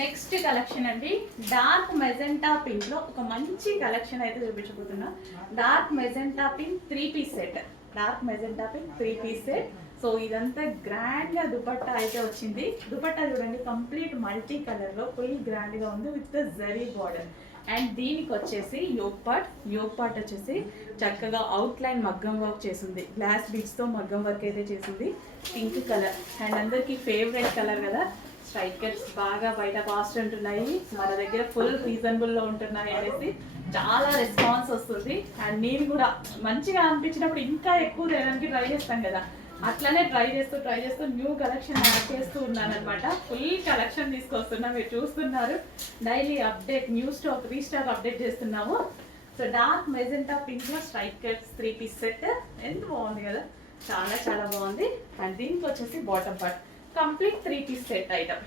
Next collection అండి, dark magenta pink లో ఒక మంచి కలెక్షన్ అయితే చూపించబోతున్నా. డార్క్ మెజెంటా పింక్ 3-పీస్ సెట్. డార్క్ మెజెంటా పింక్ 3-పీస్ సెట్. సో ఇదంతా గ్రాండ్ గా దుపట్టా అయితే వచ్చింది. దుపట్టా చూడండి, కంప్లీట్ మల్టీ కలర్ లో ఫుల్ గ్రాండ్ గా ఉంది విత్ జరీ బార్డర్. అండ్ దీనికి వచ్చేసి యోగ్ పార్ట్ వచ్చేసి చక్కగా అవుట్ లైన్ మగ్గం వర్క్ చేసింది. గ్లాస్ బీడ్స్ తో మగ్గం వర్క్ అయితే చేసింది. పింక్ కలర్ అండ్ అందరికి ఫేవరెట్ కలర్ కదా. స్ట్రైకర్స్ బాగా బయట కాస్ట్ ఉంటున్నాయి, మన దగ్గర ఫుల్ రీజనబుల్ లో ఉంటున్నాయి అనేసి చాలా రెస్పాన్స్ వస్తుంది. అండ్ నేను కూడా మంచిగా అనిపించినప్పుడు ఇంకా ఎక్కువ తేడానికి ట్రై చేస్తాం కదా, అట్లనే ట్రై చేస్తూ న్యూ కలెక్షన్ యాడ్ చేస్తూ ఉన్నాను అనమాట. ఫుల్ కలెక్షన్ తీసుకొస్తున్నా, మీరు చూస్తున్నారు. Daily update, new stock, restock update చేస్తున్నాము. సో డార్క్ మెజెంటా పింక్ లో స్ట్రైకర్స్ 3-పీస్ సెట్ ఎంత బాగుంది కదా, చాలా చాలా బాగుంది. అండ్ దీనికి వచ్చేసి బాటమ్ పార్ట్ కంప్లీట్ 3-పీస్ సెట్ ఐటమ్.